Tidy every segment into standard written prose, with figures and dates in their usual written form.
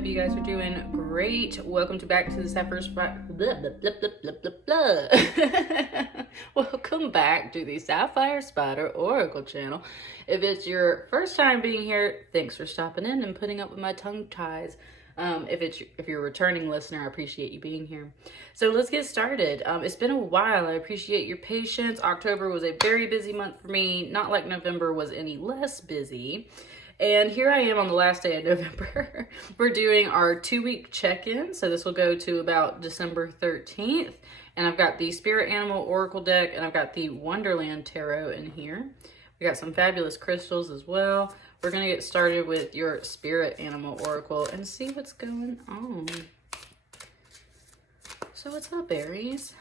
hope you guys are doing great. Welcome back to the Sapphire Welcome back to the Sapphire Spider Oracle channel. If it's your first time being here, thanks for stopping in and putting up with my tongue ties. If you're a returning listener, I appreciate you being here. So let's get started. It's been a while. I appreciate your patience. October was a very busy month for me. Not like November was any less busy. And here I am on the last day of November. We're doing our 2-week check-in. So this will go to about December 13th. And I've got the Spirit Animal Oracle deck and I've got the Wonderland Tarot in here. We got some fabulous crystals as well. We're going to get started with your Spirit Animal Oracle and see what's going on. So what's up, Aries?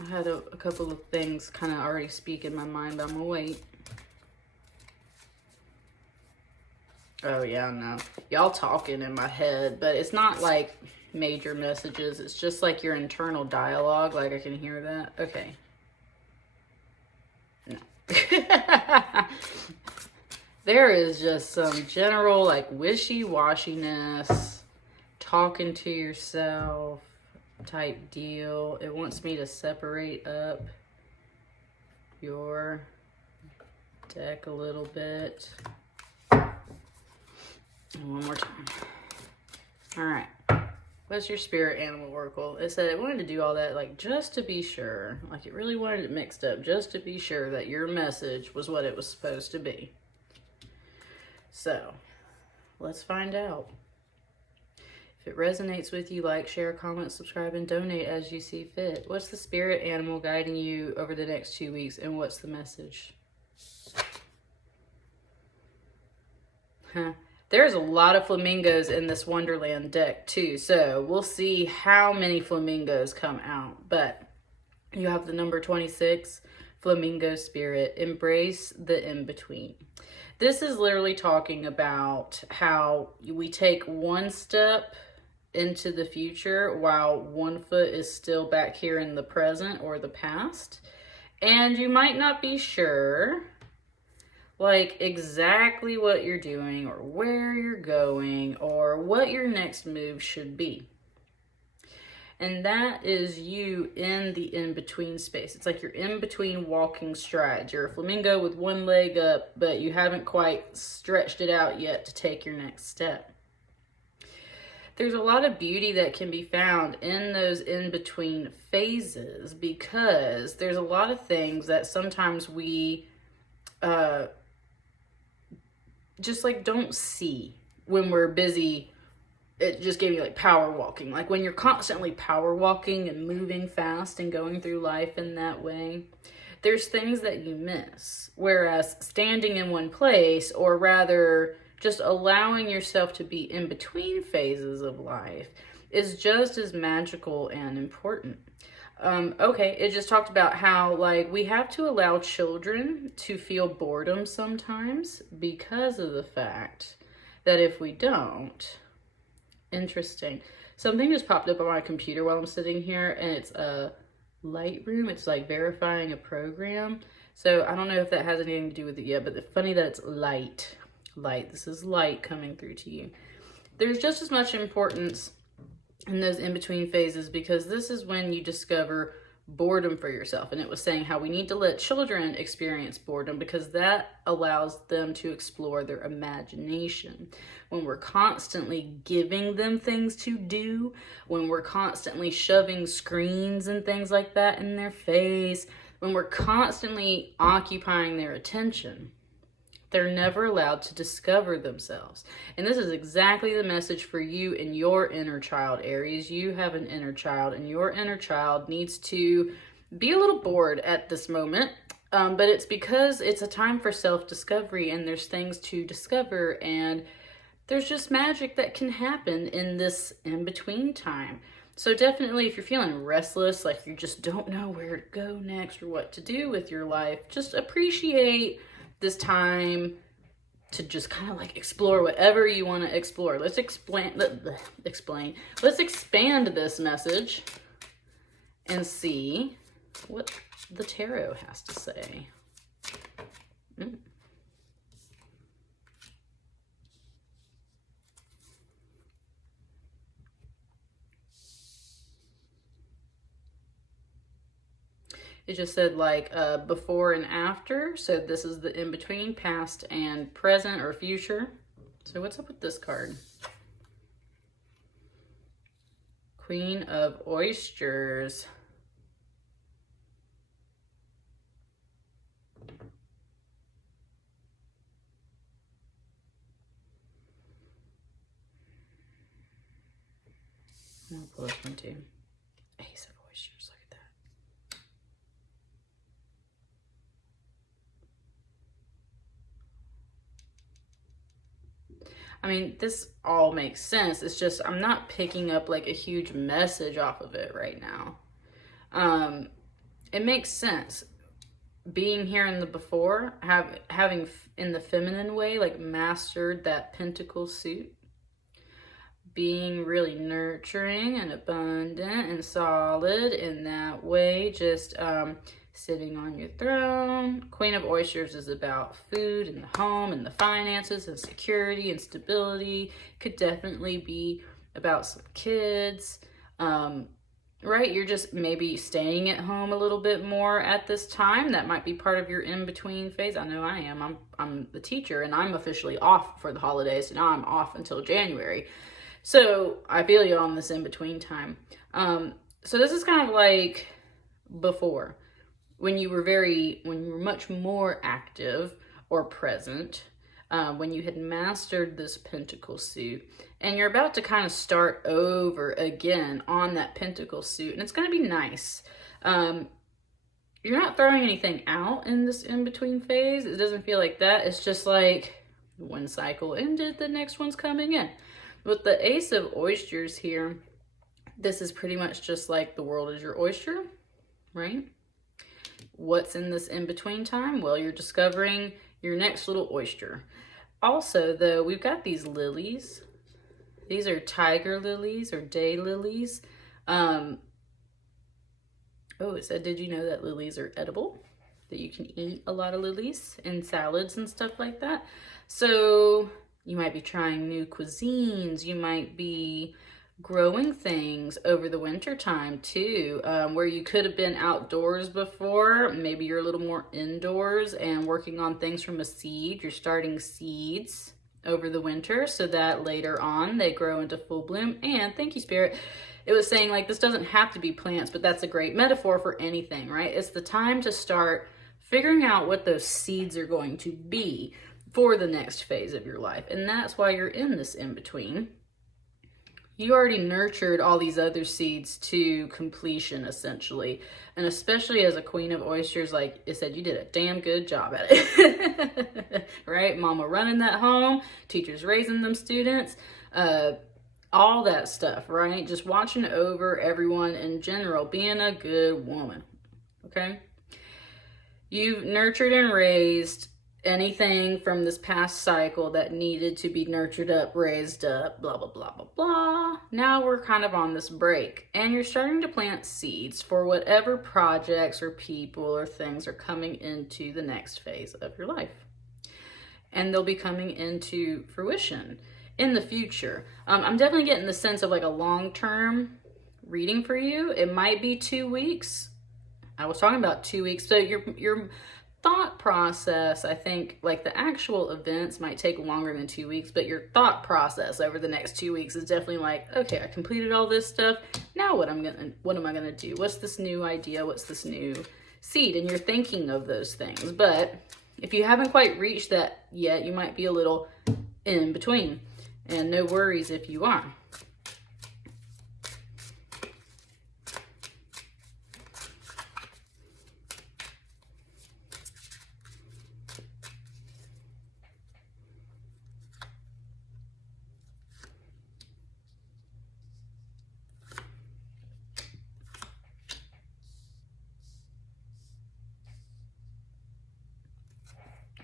I had a couple of things kind of already speak in my mind, but I'm going to wait. Oh, yeah, no. Y'all talking in my head, but it's not like major messages. It's just like your internal dialogue. Like I can hear that. Okay. No. There is just some general like wishy-washiness, talking to yourself type deal. It wants me to separate up your deck a little bit. And one more time. All right. What's your Spirit Animal Oracle? It said it wanted to do all that, like, just to be sure. Like, it really wanted it mixed up, just to be sure that your message was what it was supposed to be. So, let's find out. If it resonates with you, like, share, comment, subscribe, and donate as you see fit. What's the spirit animal guiding you over the next 2 weeks, and what's the message? There's a lot of flamingos in this Wonderland deck too, so we'll see how many flamingos come out. But you have the number 26, Flamingo Spirit. Embrace the in-between. This is literally talking about how we take one step into the future while one foot is still back here in the present or the past. And you might not be sure like exactly what you're doing or where you're going or what your next move should be. And that is you in the in-between space. It's like you're in between walking strides. You're a flamingo with one leg up, but you haven't quite stretched it out yet to take your next step. There's a lot of beauty that can be found in those in-between phases because there's a lot of things that sometimes we just like don't see when we're busy. It just gave me like power walking. Like when you're constantly power walking and moving fast and going through life in that way, there's things that you miss. Whereas standing in one place, or rather just allowing yourself to be in between phases of life, is just as magical and important. Okay, it just talked about how, like, we have to allow children to feel boredom sometimes because of the fact that if we don't, interesting. Something just popped up on my computer while I'm sitting here, and it's a Lightroom. It's like verifying a program. So I don't know if that has anything to do with it yet, but it's funny that it's light. Light. This is light coming through to you. There's just as much importance in those in-between phases because this is when you discover boredom for yourself. And it was saying how we need to let children experience boredom because that allows them to explore their imagination. When we're constantly giving them things to do, when we're constantly shoving screens and things like that in their face, when we're constantly occupying their attention, they're never allowed to discover themselves. And this is exactly the message for you and your inner child, Aries. You have an inner child, and your inner child needs to be a little bored at this moment. But it's because it's a time for self-discovery, and there's things to discover, and there's just magic that can happen in this in-between time. So definitely, if you're feeling restless, like you just don't know where to go next or what to do with your life, just appreciate this time to just kind of like explore whatever you want to explore. Let's Let's expand this message and see what the tarot has to say. It just said like before and after. So this is the in-between, past and present or future. So what's up with this card? Queen of Oysters. I'll pull this one too. Ace of Oysters, look at that. I mean, this all makes sense. It's just I'm not picking up like a huge message off of it right now. It makes sense. Being here in the before, having in the feminine way, like mastered that pentacle suit. Being really nurturing and abundant and solid in that way, just sitting on your throne. Queen of Oysters is about food and the home and the finances and security and stability. Could definitely be about some kids, right? You're just maybe staying at home a little bit more at this time. That might be part of your in-between phase. I know I am. I'm the teacher and I'm officially off for the holidays. Now I'm off until January. So I feel you on this in-between time. So this is kind of like before, when you were much more active or present, when you had mastered this pentacle suit, and you're about to kind of start over again on that pentacle suit, and it's going to be nice. You're not throwing anything out in this in-between phase. It doesn't feel like that. It's just like one cycle ended, the next one's coming in. With the Ace of Oysters here, this is pretty much just like the world is your oyster, right? What's in this in-between time? Well, you're discovering your next little oyster. Also, though, we've got these lilies. These are tiger lilies or day lilies. Oh, it said, did you know that lilies are edible? That you can eat a lot of lilies in salads and stuff like that. So you might be trying new cuisines. You might be growing things over the winter time too, where you could have been outdoors before. Maybe you're a little more indoors and working on things from a seed. You're starting seeds over the winter so that later on they grow into full bloom. And thank you, Spirit. It was saying like this doesn't have to be plants, but that's a great metaphor for anything, right? It's the time to start figuring out what those seeds are going to be for the next phase of your life. And that's why you're in this in-between. You already nurtured all these other seeds to completion, essentially. And especially as a Queen of Oysters, like I said, you did a damn good job at it. Right? Mama running that home, teachers raising them students, all that stuff, right? Just watching over everyone in general, being a good woman, okay? You've nurtured and raised anything from this past cycle that needed to be nurtured up, raised up, blah, blah, blah, blah, blah. Now we're kind of on this break and you're starting to plant seeds for whatever projects or people or things are coming into the next phase of your life. And they'll be coming into fruition in the future. I'm definitely getting the sense of like a long-term reading for you. It might be 2 weeks. I was talking about 2 weeks. So your thought process, I think, like the actual events might take longer than 2 weeks, but your thought process over the next 2 weeks is definitely like, okay, I completed all this stuff. Now what am I gonna do? What's this new idea? What's this new seed? And you're thinking of those things. But if you haven't quite reached that yet, you might be a little in between. And no worries if you are.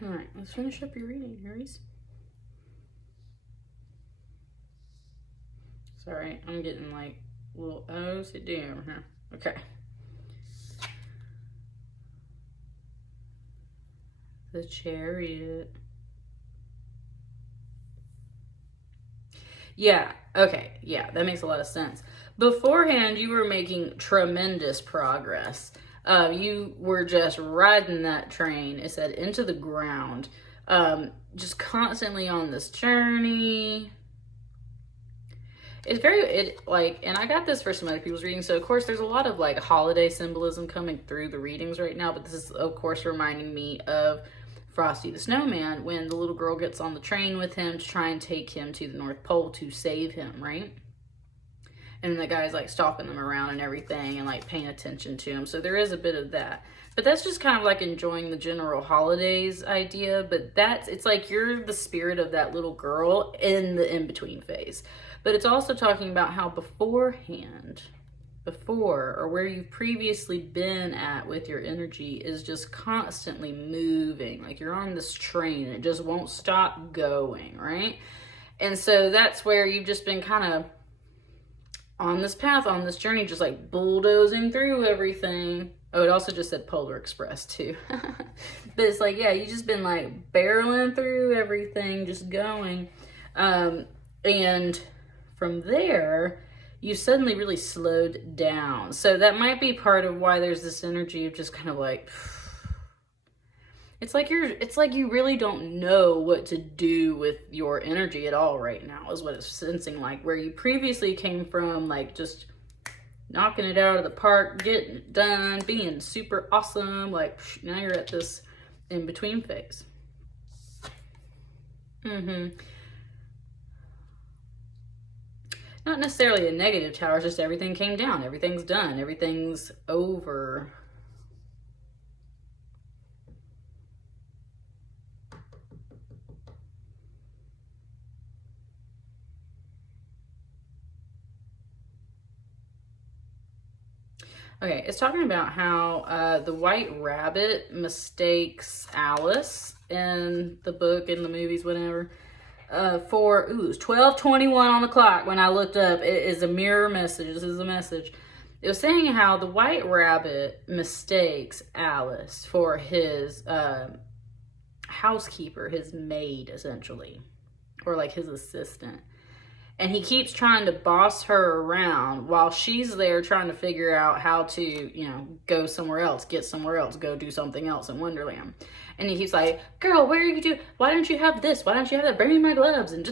All right, let's finish up your reading, Aries. Sorry, I'm getting like a little OCD over here. Okay. The Chariot. Yeah, okay, yeah, that makes a lot of sense. Beforehand, you were making tremendous progress. You were just riding that train, it said, into the ground. Just constantly on this journey. It's very, and I got this for some other people's readings. So, of course, there's a lot of, like, holiday symbolism coming through the readings right now. But this is, of course, reminding me of Frosty the Snowman when the little girl gets on the train with him to try and take him to the North Pole to save him, right? And the guy's, like, stalking them around and everything and, like, paying attention to him. So there is a bit of that. But that's just kind of like enjoying the general holidays idea. But it's like you're the spirit of that little girl in the in-between phase. But it's also talking about how beforehand, or where you've previously been at with your energy is just constantly moving. Like you're on this train and it just won't stop going, right? And so that's where you've just been kind of on this path, on this journey, just like bulldozing through everything. Oh, it also just said Polar Express too. But it's like, yeah, you've just been like barreling through everything, just going. And from there, you suddenly really slowed down. So that might be part of why there's this energy of just kind of like, it's like you really don't know what to do with your energy at all right now, is what it's sensing like. Where you previously came from, like just knocking it out of the park, getting it done, being super awesome. Like now you're at this in-between phase. Not necessarily a negative tower, it's just everything came down, everything's done, everything's over. Okay, it's talking about how the White Rabbit mistakes Alice in the book, in the movies, whatever, for, it was 12:21 on the clock when I looked up. It is a mirror message. This is a message. It was saying how the White Rabbit mistakes Alice for his housekeeper, his maid, essentially, or like his assistant. And he keeps trying to boss her around while she's there trying to figure out how to, you know, go somewhere else, get somewhere else, go do something else in Wonderland. And he keeps like, girl, where are you doing? Why don't you have this? Why don't you have that? Bring me my gloves and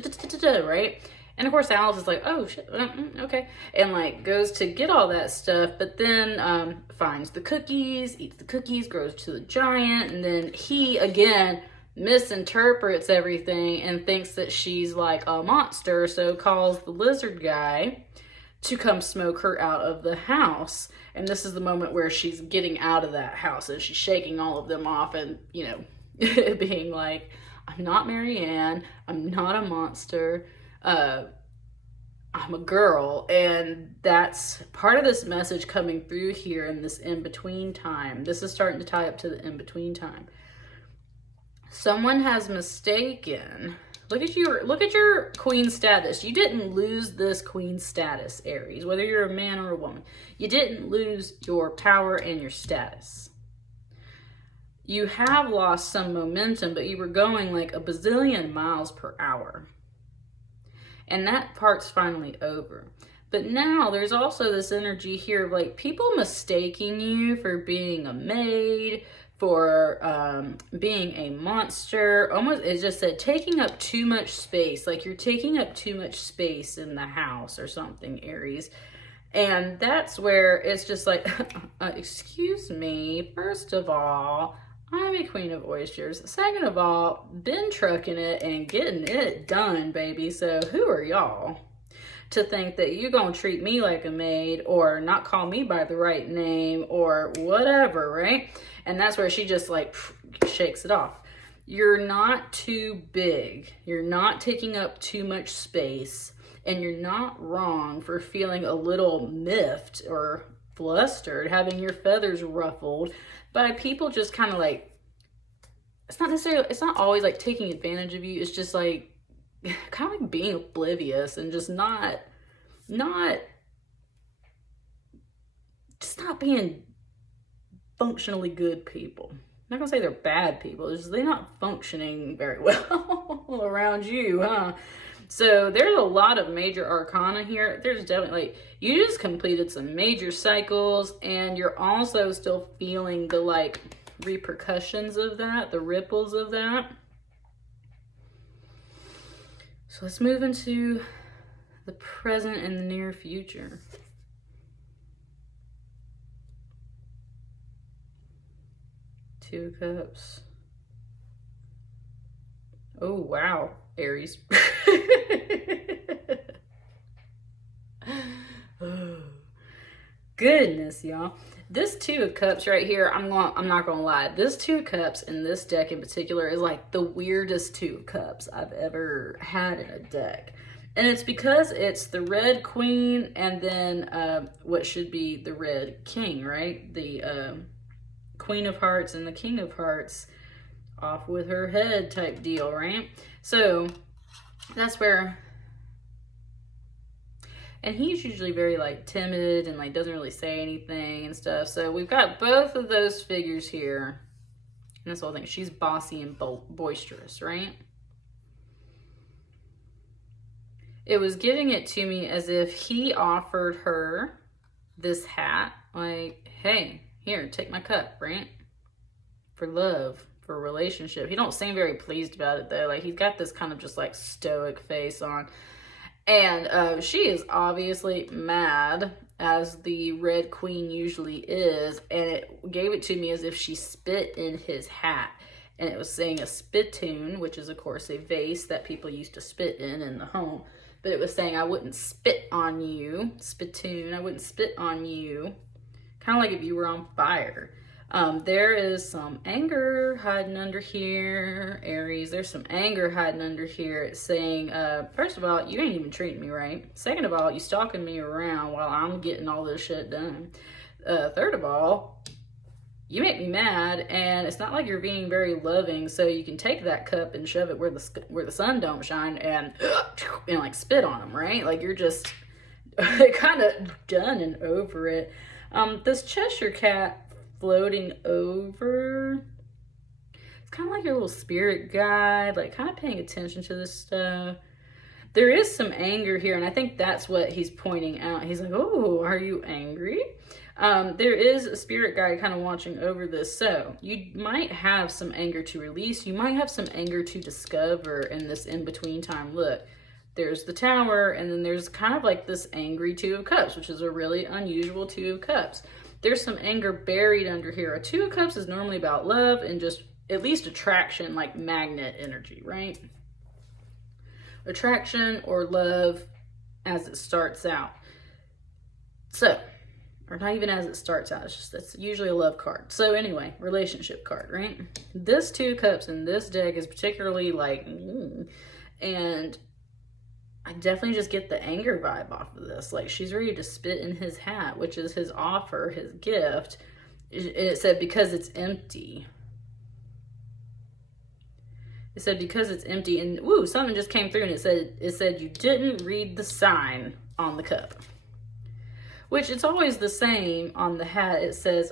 right? And of course Alice is like, oh shit, okay. And like goes to get all that stuff, but then finds the cookies, eats the cookies, grows to the giant, and then he again misinterprets everything and thinks that she's like a monster, so calls the lizard guy to come smoke her out of the house. And this is the moment where she's getting out of that house and she's shaking all of them off and, you know, being like, I'm not Marianne, I'm not a monster, I'm a girl. And that's part of this message coming through here in this in-between time. This is starting to tie up to the in-between time. Someone has mistaken. Look at your queen status. You didn't lose this queen status, Aries, whether you're a man or a woman. You didn't lose your power and your status. You have lost some momentum, but you were going like a bazillion miles per hour. And that part's finally over. But now there's also this energy here of like people mistaking you for being a maid, for being a monster. Almost, it just said taking up too much space. Like you're taking up too much space in the house or something, Aries. And that's where it's just like, excuse me, first of all, I'm a queen of oysters. Second of all, been trucking it and getting it done, baby. So who are y'all to think that you're gonna treat me like a maid or not call me by the right name or whatever, right? And that's where she just like shakes it off. You're not too big. You're not taking up too much space. And you're not wrong for feeling a little miffed or flustered, having your feathers ruffled by people just kind of like, it's not always like taking advantage of you. It's just like, kind of like being oblivious and just not being functionally good people. I'm not gonna say they're bad people, it's just they're not functioning very well around you, huh? So there's a lot of major arcana here. There's definitely, like, you just completed some major cycles, and you're also still feeling the, like, repercussions of that, the ripples of that. So let's move into the present and the near future. Two of Cups. Oh, wow, Aries. Oh, goodness, y'all. This Two of Cups right here, I'm not gonna lie. This Two of Cups in this deck in particular is like the weirdest Two of Cups I've ever had in a deck. And it's because it's the Red Queen and then what should be the Red King, right? The Queen of Hearts and the King of Hearts off with her head type deal, right? So that's where, and he's usually very like timid and like doesn't really say anything and stuff. So we've got both of those figures here. And this whole thing, she's bossy and boisterous, right? It was giving it to me as if he offered her this hat, like, hey, here, take my cup, right? For love, for a relationship. He don't seem very pleased about it though. Like, he's got this kind of just like stoic face on. And she is obviously mad, as the Red Queen usually is, and it gave it to me as if she spit in his hat. And it was saying a spittoon, which is of course a vase that people used to spit in the home. But it was saying, I wouldn't spit on you, spittoon, I wouldn't spit on you. Kind of like if you were on fire. There is some anger hiding under here, Aries. There's some anger hiding under here. It's saying, first of all, you ain't even treating me right. Second of all, you stalking me around while I'm getting all this shit done. Third of all, you make me mad, and it's not like you're being very loving, so you can take that cup and shove it where the sun don't shine and like spit on them, right? Like, you're just kind of done and over it. This Cheshire Cat floating over, it's kind of like your little spirit guide, like kind of paying attention to this stuff. There is some anger here, and I think that's what he's pointing out. He's like, oh, are you angry? There is a spirit guide kind of watching over this, so you might have some anger to release. You might have some anger to discover in this in-between time. Look, there's the Tower, and then there's kind of like this angry Two of Cups, which is a really unusual Two of Cups. There's some anger buried under here. A Two of Cups is normally about love and just at least attraction, like magnet energy, right? Attraction or love as it starts out. So, or not even as it starts out, it's just, that's usually a love card. So anyway, relationship card, right? This Two of Cups in this deck is particularly like, and I definitely just get the anger vibe off of this. Like, she's ready to spit in his hat, which is his offer, his gift. It said, because it's empty. It said, because it's empty. And, woo, something just came through, and it said you didn't read the sign on the cup. Which, it's always the same on the hat. It says,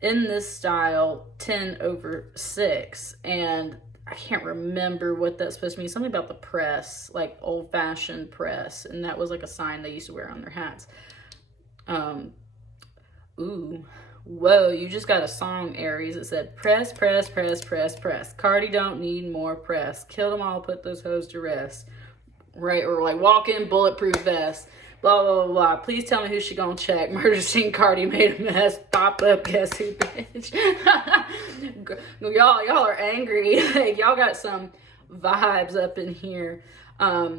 in this style, 10/6. And I can't remember what that's supposed to mean. Something about the press, like old-fashioned press. And that was like a sign they used to wear on their hats. Ooh. Whoa, you just got a song, Aries. It said, press, press, press, press, press. Cardi don't need more press. Kill them all, put those hoes to rest. Right? Or like, walk in bulletproof vest. Blah, blah, blah, blah. Please tell me who she gonna check. Murder scene, Cardi made a mess. Pop up, guess who, bitch. Y'all are angry. Y'all got some vibes up in here. I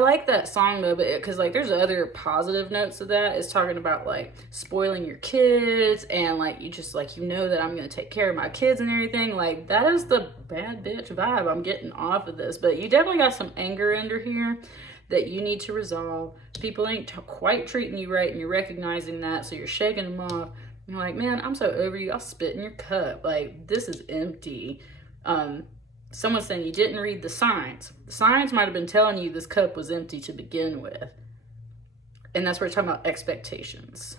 like that song though, because like there's other positive notes of that. It's talking about like spoiling your kids and like you just like, you know that I'm gonna take care of my kids and everything. Like, that is the bad bitch vibe I'm getting off of this. But you definitely got some anger under here that you need to resolve. People ain't quite treating you right, and you're recognizing that, so you're shaking them off. You're like, man, I'm so over you. I'll spit in your cup. Like, this is empty. Someone's saying you didn't read the signs. The signs might have been telling you this cup was empty to begin with. And that's where we're talking about expectations.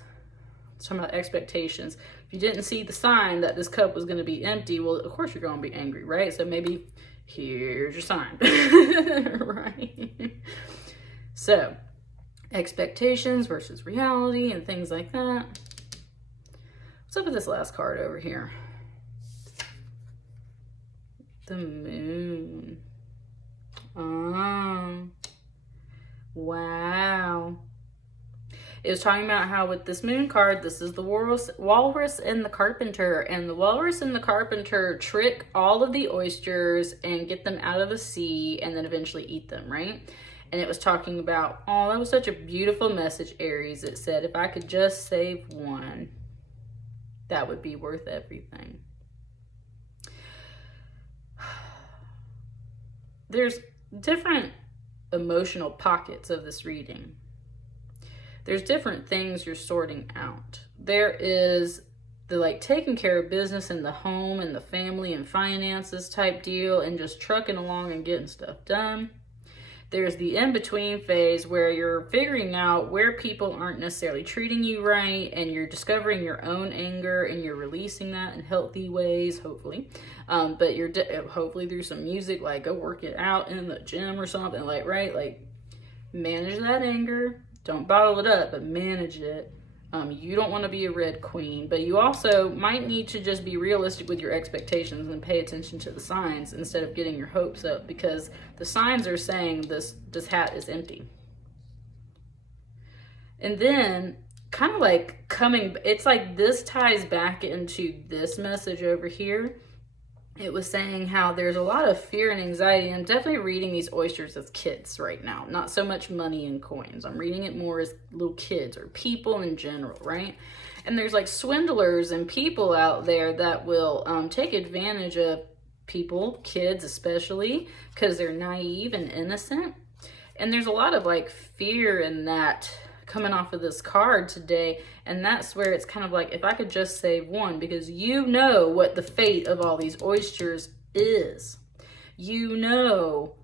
It's talking about expectations. If you didn't see the sign that this cup was going to be empty, well, of course you're going to be angry, right? So maybe here's your sign, right? So expectations versus reality and things like that. What's up with this last card over here? The moon. Oh, wow. It was talking about how with this moon card, this is the walrus and the carpenter. And the walrus and the carpenter trick all of the oysters and get them out of the sea and then eventually eat them, right? And it was talking about, oh, that was such a beautiful message, Aries. It said, if I could just save one, that would be worth everything. There's different emotional pockets of this reading. There's different things you're sorting out. There is the like taking care of business in the home and the family and finances type deal and just trucking along and getting stuff done. There's the in-between phase where you're figuring out where people aren't necessarily treating you right and you're discovering your own anger and you're releasing that in healthy ways, hopefully. But you're hopefully through some music, like go work it out in the gym or something, like, right? Like manage that anger. Don't bottle it up, but manage it. You don't want to be a red queen, but you also might need to just be realistic with your expectations and pay attention to the signs instead of getting your hopes up, because the signs are saying this hat is empty. And then kind of like it's like this ties back into this message over here. It was saying how there's a lot of fear and anxiety. I'm definitely reading these oysters as kids right now. Not so much money and coins. I'm reading it more as little kids or people in general, right? And there's like swindlers and people out there that will take advantage of people, kids especially, because they're naive and innocent. And there's a lot of like fear in that coming off of this card today, and that's where it's kind of like, if I could just save one, because you know what the fate of all these oysters is. You know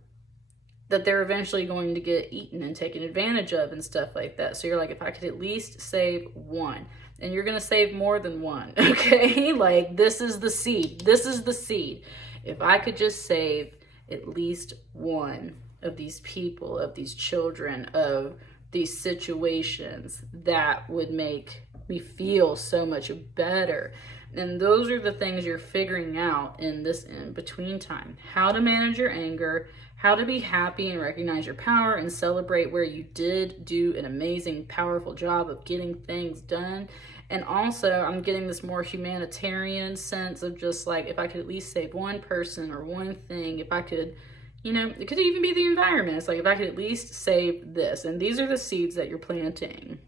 that they're eventually going to get eaten and taken advantage of and stuff like that. So you're like, if I could at least save one, and you're going to save more than one, okay? Like this is the seed. This is the seed. If I could just save at least one of these people, of these children, of these situations, that would make me feel so much better. And those are the things you're figuring out in this in-between time. How to manage your anger, how to be happy and recognize your power and celebrate where you did do an amazing, powerful job of getting things done. And also, I'm getting this more humanitarian sense of just like, if I could at least save one person or one thing, if I could, you know, it could even be the environment. It's like, if I could at least save this. And these are the seeds that you're planting.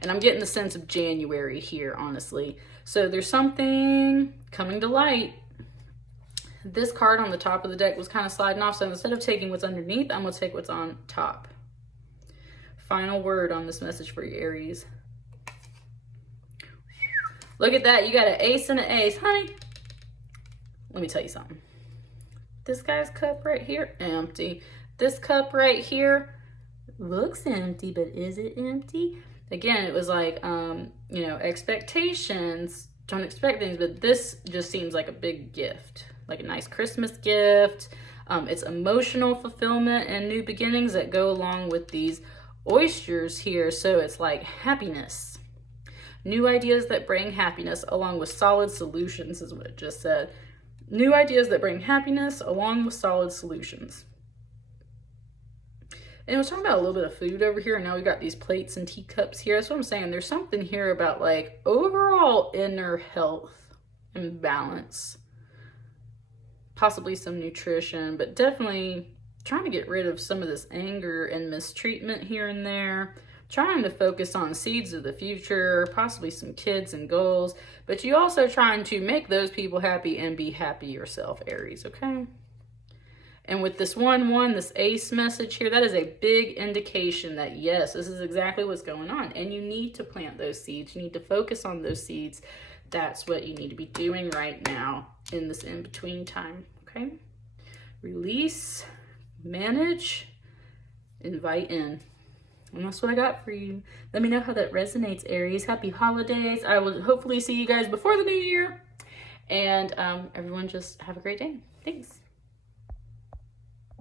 And I'm getting the sense of January here, honestly. So there's something coming to light. This card on the top of the deck was kind of sliding off. So instead of taking what's underneath, I'm going to take what's on top. Final word on this message for you, Aries. Look at that. You got an ace and an ace. Honey, let me tell you something. This guy's cup right here, empty. This cup right here looks empty, but is it empty? Again, it was like, you know, expectations. Don't expect things, but this just seems like a big gift, like a nice Christmas gift. It's emotional fulfillment and new beginnings that go along with these oysters here. So it's like happiness. New ideas that bring happiness along with solid solutions is what it just said. New ideas that bring happiness along with solid solutions. And we're talking about a little bit of food over here, and now we got these plates and teacups here. That's what I'm saying. There's something here about like overall inner health and balance. Possibly some nutrition, but definitely trying to get rid of some of this anger and mistreatment here and there. Trying to focus on seeds of the future, possibly some kids and goals, but you also trying to make those people happy and be happy yourself, Aries, okay? And with this 1-1, this ace message here, that is a big indication that yes, this is exactly what's going on. And you need to plant those seeds. You need to focus on those seeds. That's what you need to be doing right now in this in-between time, okay? Release, manage, invite in. And that's what I got for you. Let me know how that resonates, Aries. Happy holidays. I will hopefully see you guys before the new year. And everyone just have a great day. Thanks.